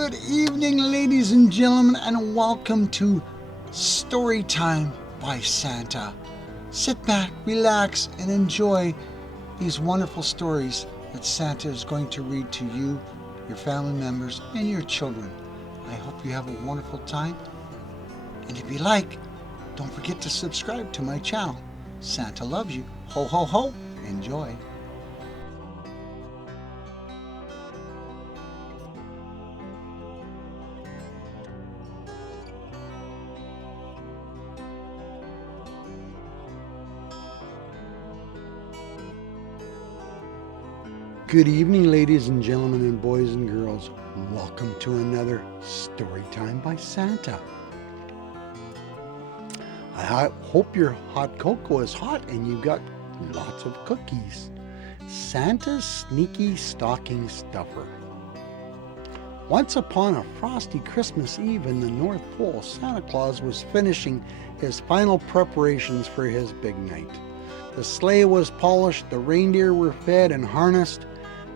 Good evening, ladies and gentlemen, and welcome to Story Time by Santa. Sit back, relax, and enjoy these wonderful stories that Santa is going to read to you, your family members, and your children. I hope you have a wonderful time. And if you like, don't forget to subscribe to my channel. Santa loves you. Ho, ho, ho. Enjoy. Good evening, ladies and gentlemen, and boys and girls. Welcome to another Story Time by Santa. I hope your hot cocoa is hot and you've got lots of cookies. Santa's Sneaky Stocking Stuffer. Once upon a frosty Christmas Eve in the North Pole, Santa Claus was finishing his final preparations for his big night. The sleigh was polished, the reindeer were fed and harnessed,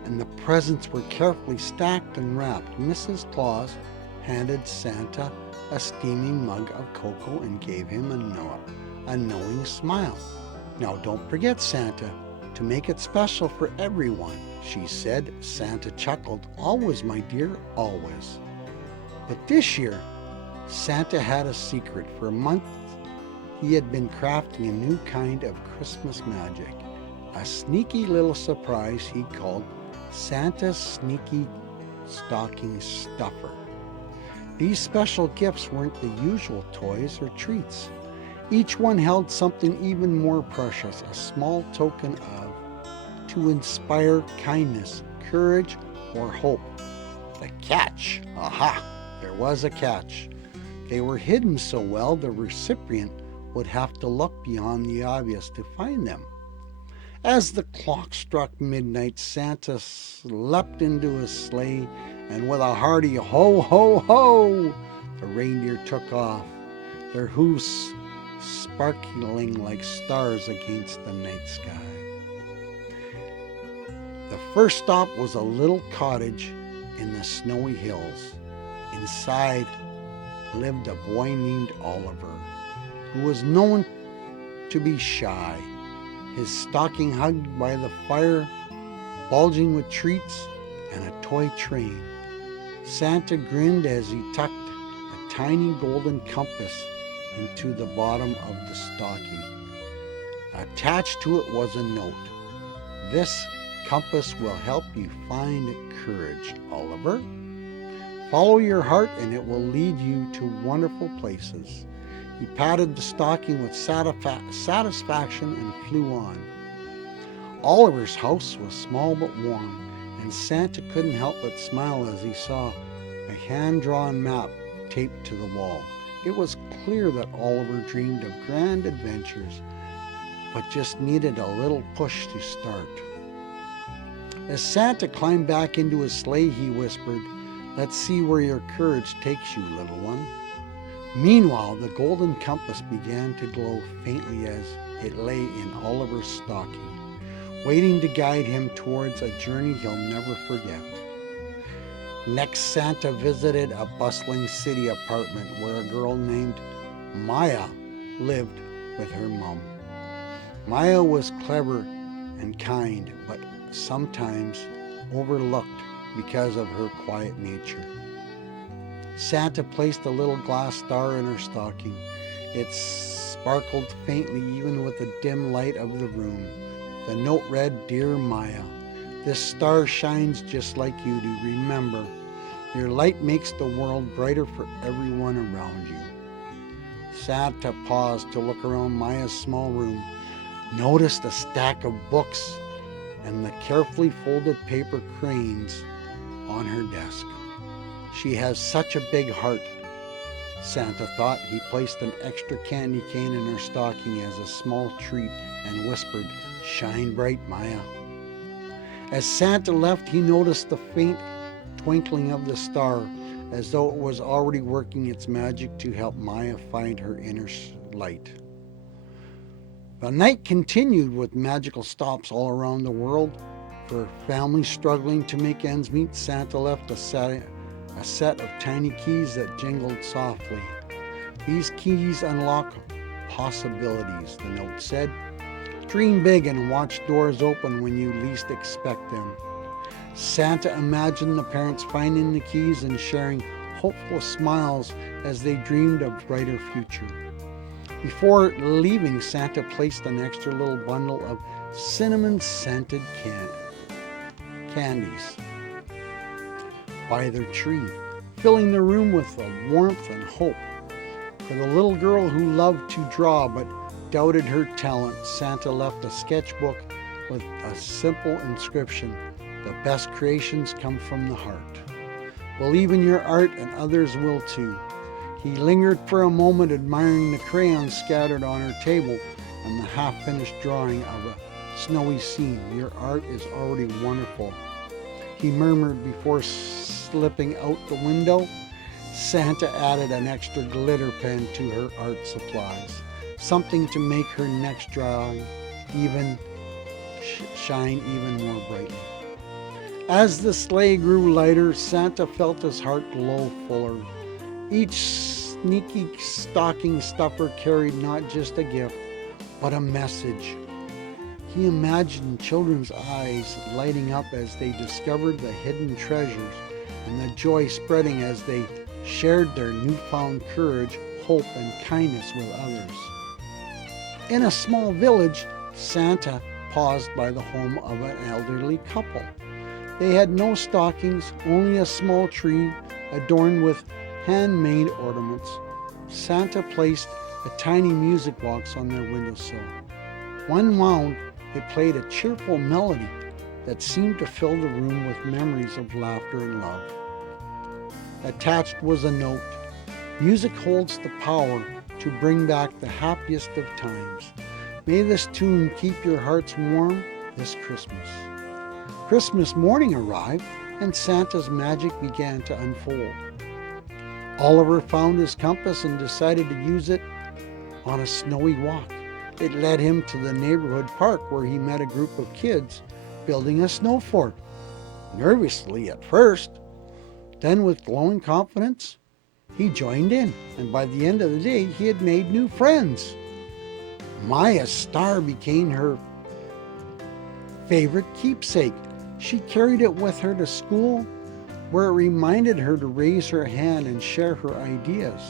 and the presents were carefully stacked and wrapped. Mrs. Claus handed Santa a steaming mug of cocoa and gave him a knowing smile. "Now don't forget, Santa, to make it special for everyone," she said. Santa chuckled. "Always, my dear, always." But this year, Santa had a secret. For a month, he had been crafting a new kind of Christmas magic, a sneaky little surprise he called Santa's Sneaky Stocking Stuffer. These special gifts weren't the usual toys or treats. Each one held something even more precious, a small token to inspire kindness, courage, or hope. The catch, aha, there was a catch. They were hidden so well the recipient would have to look beyond the obvious to find them. As the clock struck midnight, Santa leapt into his sleigh, and with a hearty ho, ho, ho, the reindeer took off, their hoofs sparkling like stars against the night sky. The first stop was a little cottage in the snowy hills. Inside lived a boy named Oliver, who was known to be shy, his stocking hugged by the fire, bulging with treats and a toy train. Santa grinned as he tucked a tiny golden compass into the bottom of the stocking. Attached to it was a note. "This compass will help you find courage, Oliver. Follow your heart and it will lead you to wonderful places." He patted the stocking with satisfaction and flew on. Oliver's house was small but warm, and Santa couldn't help but smile as he saw a hand-drawn map taped to the wall. It was clear that Oliver dreamed of grand adventures, but just needed a little push to start. As Santa climbed back into his sleigh, he whispered, "Let's see where your courage takes you, little one." Meanwhile, the golden compass began to glow faintly as it lay in Oliver's stocking, waiting to guide him towards a journey he'll never forget. Next, Santa visited a bustling city apartment where a girl named Maya lived with her mom. Maya was clever and kind, but sometimes overlooked because of her quiet nature. Santa placed a little glass star in her stocking. It sparkled faintly even with the dim light of the room. The note read, "Dear Maya, this star shines just like you do. Remember, your light makes the world brighter for everyone around you." Santa paused to look around Maya's small room, noticed a stack of books and the carefully folded paper cranes on her desk. "She has such a big heart," Santa thought. He placed an extra candy cane in her stocking as a small treat and whispered, "Shine bright, Maya." As Santa left, he noticed the faint twinkling of the star, as though it was already working its magic to help Maya find her inner light. The night continued with magical stops all around the world. For families struggling to make ends meet, Santa left a a set of tiny keys that jingled softly. These keys unlock possibilities, the note said. Dream big and watch doors open when you least expect them. Santa imagined the parents finding the keys and sharing hopeful smiles as they dreamed of a brighter future. Before leaving, Santa placed an extra little bundle of cinnamon-scented candies by their tree, filling the room with warmth and hope. For the little girl who loved to draw but doubted her talent, Santa left a sketchbook with a simple inscription: "The best creations come from the heart. Believe in your art and others will too." He lingered for a moment, admiring the crayons scattered on her table and the half-finished drawing of a snowy scene. "Your art is already wonderful," he murmured before slipping out the window. Santa added an extra glitter pen to her art supplies, something to make her next drawing shine even more brightly. As the sleigh grew lighter, Santa felt his heart glow fuller. Each sneaky stocking stuffer carried not just a gift, but a message. He imagined children's eyes lighting up as they discovered the hidden treasures, and the joy spreading as they shared their newfound courage, hope, and kindness with others. In a small village, Santa paused by the home of an elderly couple. They had no stockings, only a small tree adorned with handmade ornaments. Santa placed a tiny music box on their windowsill. When wound, it played a cheerful melody that seemed to fill the room with memories of laughter and love. Attached was a note: "Music holds the power to bring back the happiest of times. May this tune keep your hearts warm this Christmas." Christmas morning arrived, and Santa's magic began to unfold. Oliver found his compass and decided to use it on a snowy walk. It led him to the neighborhood park, where he met a group of kids building a snow fort. Nervously at first, then with glowing confidence, he joined in, and by the end of the day, he had made new friends. Maya's star became her favorite keepsake. She carried it with her to school, where it reminded her to raise her hand and share her ideas.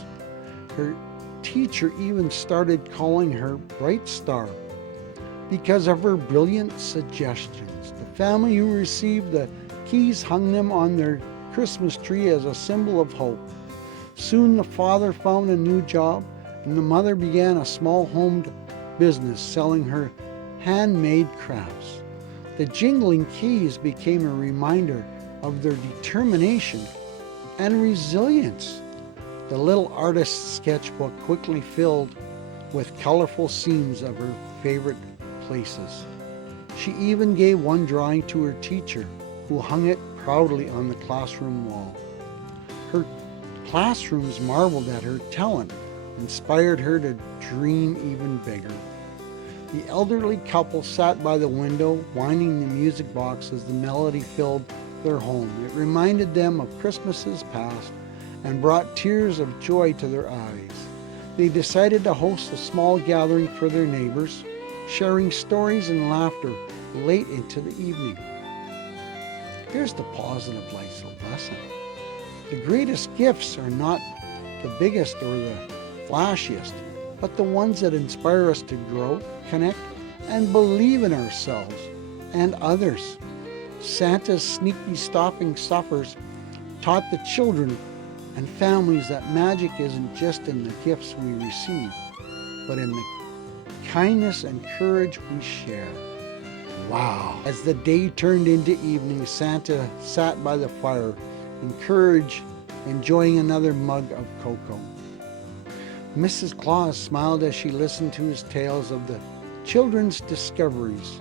Her teacher even started calling her Bright Star because of her brilliant suggestions. The family who received the keys hung them on their Christmas tree as a symbol of hope. Soon the father found a new job, and the mother began a small home business selling her handmade crafts. The jingling keys became a reminder of their determination and resilience. The little artist's sketchbook quickly filled with colorful scenes of her favorite places. She even gave one drawing to her teacher, who hung it proudly on the classroom wall. Her classrooms marveled at her talent, inspired her to dream even bigger. The elderly couple sat by the window, winding the music box as the melody filled their home. It reminded them of Christmases past and brought tears of joy to their eyes. They decided to host a small gathering for their neighbors, sharing stories and laughter late into the evening. Here's the positive lesson. The greatest gifts are not the biggest or the flashiest, but the ones that inspire us to grow, connect, and believe in ourselves and others. Santa's sneaky stocking stuffers taught the children and families that magic isn't just in the gifts we receive, but in the kindness and courage we share. Wow! As the day turned into evening, Santa sat by the fire, enjoying another mug of cocoa. Mrs. Claus smiled as she listened to his tales of the children's discoveries.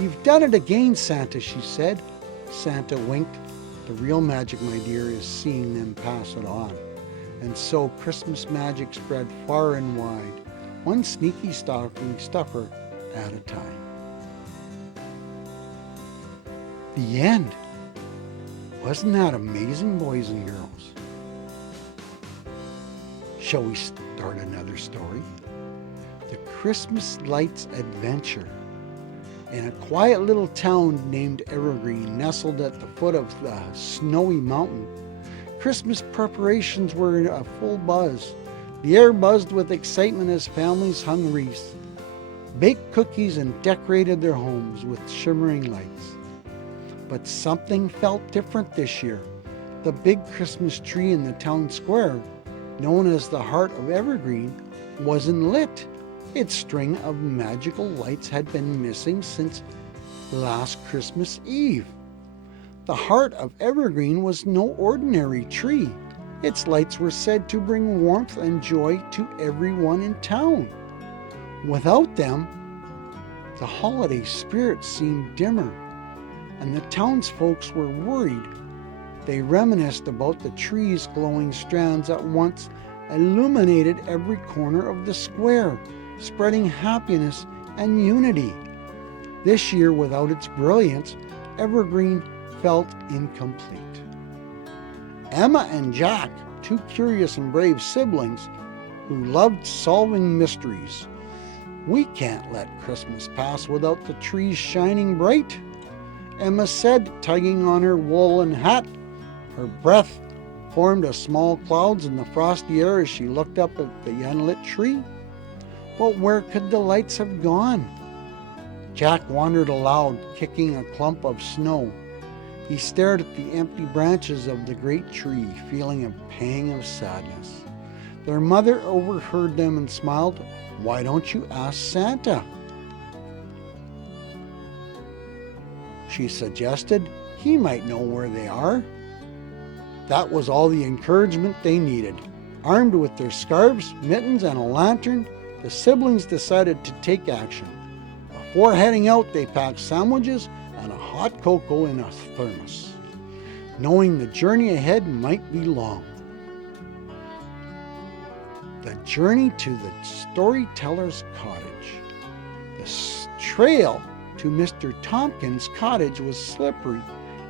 "You've done it again, Santa," she said. Santa winked. "The real magic, my dear, is seeing them pass it on." And so Christmas magic spread far and wide, one sneaky stocking stuffer at a time. The end. Wasn't that amazing, boys and girls? Shall we start another story? The Christmas Lights Adventure. In a quiet little town named Evergreen, nestled at the foot of the snowy mountain, Christmas preparations were in a full buzz. The air buzzed with excitement as families hung wreaths, baked cookies, and decorated their homes with shimmering lights. But something felt different this year. The big Christmas tree in the town square, known as the Heart of Evergreen, wasn't lit. Its string of magical lights had been missing since last Christmas Eve. The Heart of Evergreen was no ordinary tree. Its lights were said to bring warmth and joy to everyone in town. Without them, the holiday spirit seemed dimmer, and the townsfolk were worried. They reminisced about the tree's glowing strands that once illuminated every corner of the square, spreading happiness and unity. This year, without its brilliance, Evergreen felt incomplete. Emma and Jack, two curious and brave siblings who loved solving mysteries. "We can't let Christmas pass without the trees shining bright," Emma said, tugging on her woolen hat. Her breath formed a small clouds in the frosty air as she looked up at the unlit tree. But where could the lights have gone? Jack wondered aloud, kicking a clump of snow. He stared at the empty branches of the great tree, feeling a pang of sadness. Their mother overheard them and smiled. "Why don't you ask Santa?" she suggested. "He might know where they are." That was all the encouragement they needed. Armed with their scarves, mittens, and a lantern, the siblings decided to take action. Before heading out, they packed sandwiches and a hot cocoa in a thermos, knowing the journey ahead might be long. The journey to the storyteller's cottage. The trail to Mr. Tompkins' cottage was slippery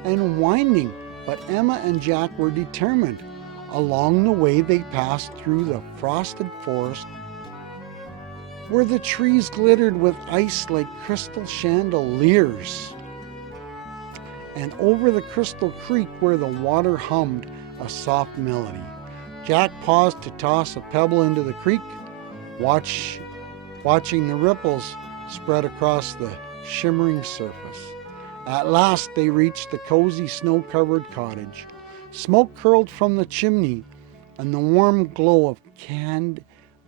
and winding, but Emma and Jack were determined. Along the way, they passed through the frosted forest, where the trees glittered with ice like crystal chandeliers, and over the crystal creek where the water hummed a soft melody. Jack paused to toss a pebble into the creek, watching the ripples spread across the shimmering surface. At last they reached the cozy snow-covered cottage. Smoke curled from the chimney, and the warm glow of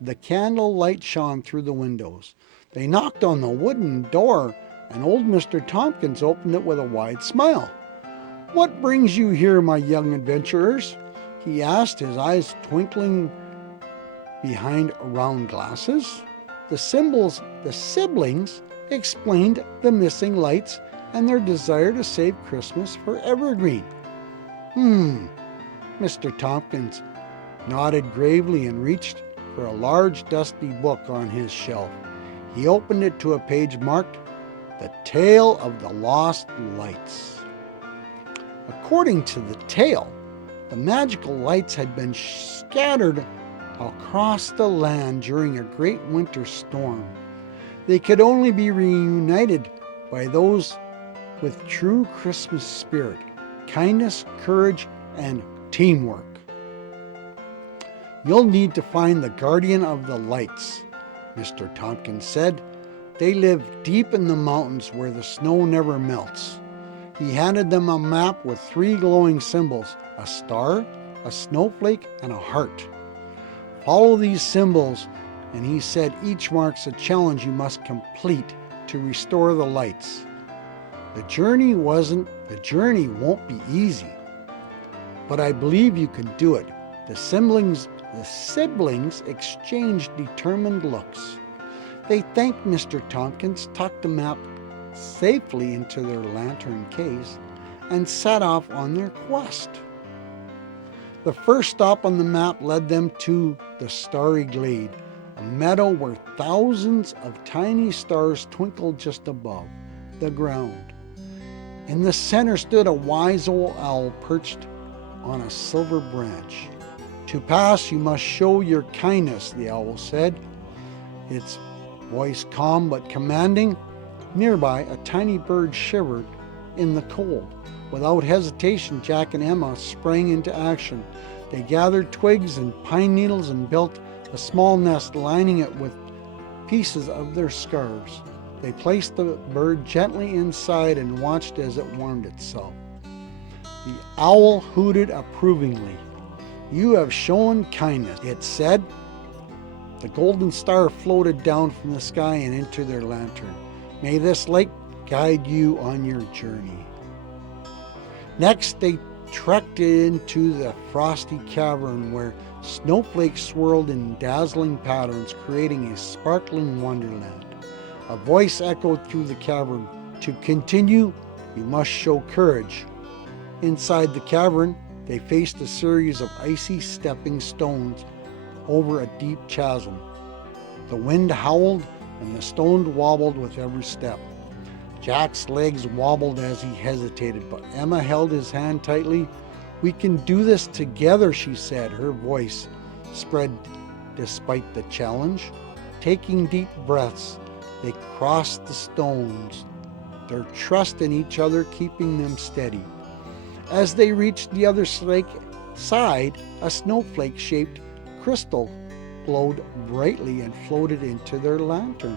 the candle light shone through the windows. They knocked on the wooden door, and old Mr. Tompkins opened it with a wide smile. "What brings you here, my young adventurers?" he asked, his eyes twinkling behind round glasses. The siblings explained the missing lights and their desire to save Christmas for Evergreen. Mr. Tompkins nodded gravely and reached for a large dusty book on his shelf. He opened it to a page marked "The Tale of the Lost Lights." According to the tale, the magical lights had been scattered across the land during a great winter storm. They could only be reunited by those with true Christmas spirit, kindness, courage, and teamwork. "You'll need to find the guardian of the lights," Mr. Tompkins said. "They live deep in the mountains where the snow never melts." He handed them a map with 3 glowing symbols: a star, a snowflake, and a heart. "Follow these symbols," and he said, "each marks a challenge you must complete to restore the lights. The journey won't be easy, but I believe you can do it." The siblings exchanged determined looks. They thanked Mr. Tompkins, tucked the map safely into their lantern case, and set off on their quest. The first stop on the map led them to the Starry Glade, a meadow where thousands of tiny stars twinkled just above the ground. In the center stood a wise old owl perched on a silver branch. "To pass, you must show your kindness," the owl said, its voice calm but commanding. Nearby, a tiny bird shivered in the cold. Without hesitation, Jack and Emma sprang into action. They gathered twigs and pine needles and built a small nest, lining it with pieces of their scarves. They placed the bird gently inside and watched as it warmed itself. The owl hooted approvingly. "You have shown kindness," it said. The golden star floated down from the sky and into their lantern. "May this light guide you on your journey." Next, they trekked into the frosty cavern where snowflakes swirled in dazzling patterns, creating a sparkling wonderland. A voice echoed through the cavern. "To continue, you must show courage." Inside the cavern, they faced a series of icy stepping stones over a deep chasm. The wind howled and the stones wobbled with every step. Jack's legs wobbled as he hesitated, but Emma held his hand tightly. "We can do this together," she said, her voice spread despite the challenge. Taking deep breaths, they crossed the stones, their trust in each other keeping them steady. As they reached the other side, a snowflake-shaped crystal glowed brightly and floated into their lantern.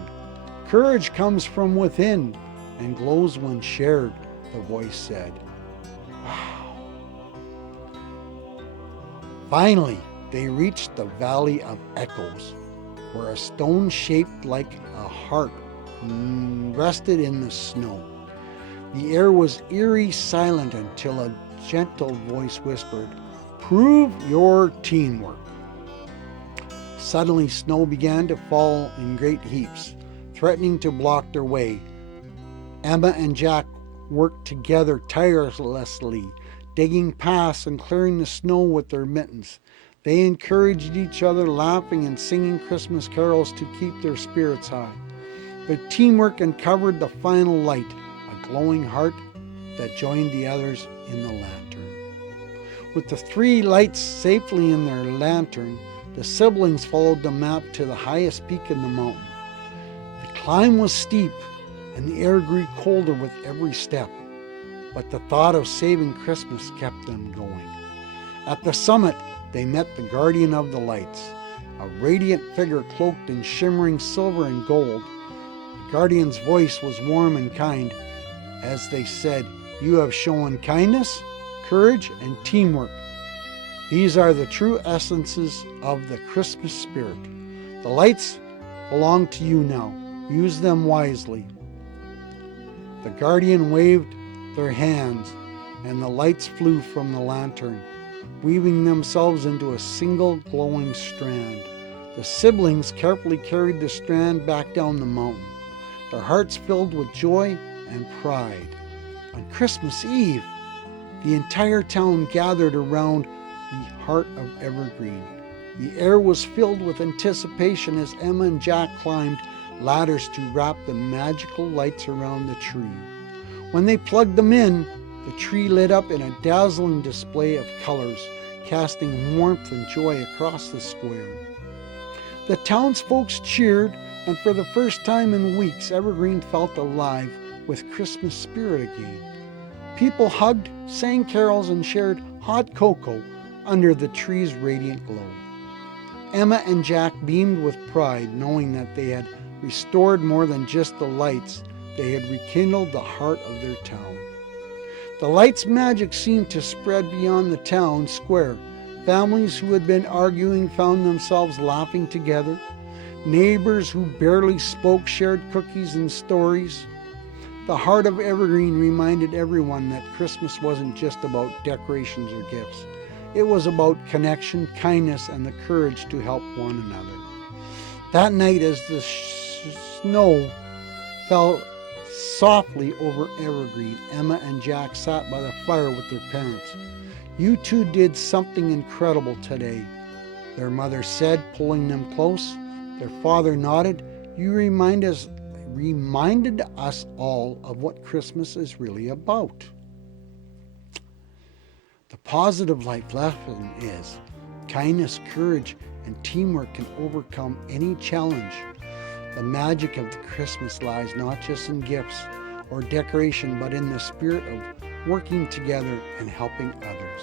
"Courage comes from within and glows when shared," the voice said. Wow. Finally, they reached the Valley of Echoes, where a stone shaped like a heart rested in the snow. The air was eerie silent until a gentle voice whispered, "Prove your teamwork." Suddenly, snow began to fall in great heaps, threatening to block their way. Emma and Jack worked together tirelessly, digging paths and clearing the snow with their mittens. They encouraged each other, laughing and singing Christmas carols to keep their spirits high. Their teamwork uncovered the final light, a glowing heart that joined the others in the lantern. With the 3 lights safely in their lantern, the siblings followed the map to the highest peak in the mountain. The climb was steep, and the air grew colder with every step, but the thought of saving Christmas kept them going. At the summit, they met the guardian of the lights, a radiant figure cloaked in shimmering silver and gold. The guardian's voice was warm and kind as they said, "You have shown kindness, courage, and teamwork. These are the true essences of the Christmas spirit. The lights belong to you now. Use them wisely." The guardian waved their hands, and the lights flew from the lantern, weaving themselves into a single glowing strand. The siblings carefully carried the strand back down the mountain, their hearts filled with joy and pride. On Christmas Eve, the entire town gathered around the Heart of Evergreen. The air was filled with anticipation as Emma and Jack climbed ladders to wrap the magical lights around the tree. When they plugged them in, the tree lit up in a dazzling display of colors, casting warmth and joy across the square. The townsfolk cheered, and for the first time in weeks, Evergreen felt alive with Christmas spirit again. People hugged, sang carols, and shared hot cocoa under the tree's radiant glow. Emma and Jack beamed with pride, knowing that they had restored more than just the lights. They had rekindled the heart of their town. The lights' magic seemed to spread beyond the town square. Families who had been arguing found themselves laughing together. Neighbors who barely spoke shared cookies and stories. The Heart of Evergreen reminded everyone that Christmas wasn't just about decorations or gifts. It was about connection, kindness, and the courage to help one another. That night, as the snow fell softly over Evergreen, Emma and Jack sat by the fire with their parents. "You two did something incredible today," their mother said, pulling them close. Their father nodded. "You reminded reminded us all of what Christmas is really about. The positive life lesson is kindness, courage, and teamwork can overcome any challenge. The magic of the Christmas lies not just in gifts or decoration, but in the spirit of working together and helping others.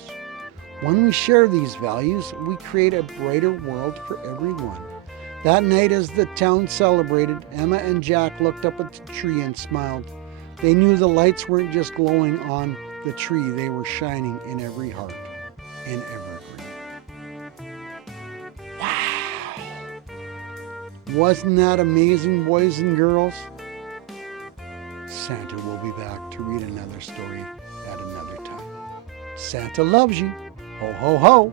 When we share these values, we create a brighter world for everyone. That night, as the town celebrated, Emma and Jack looked up at the tree and smiled. They knew the lights weren't just glowing on the tree, they were shining in every heart in Evergreen. Wow! Wasn't that amazing, boys and girls? Santa will be back to read another story at another time. Santa loves you. Ho, ho, ho.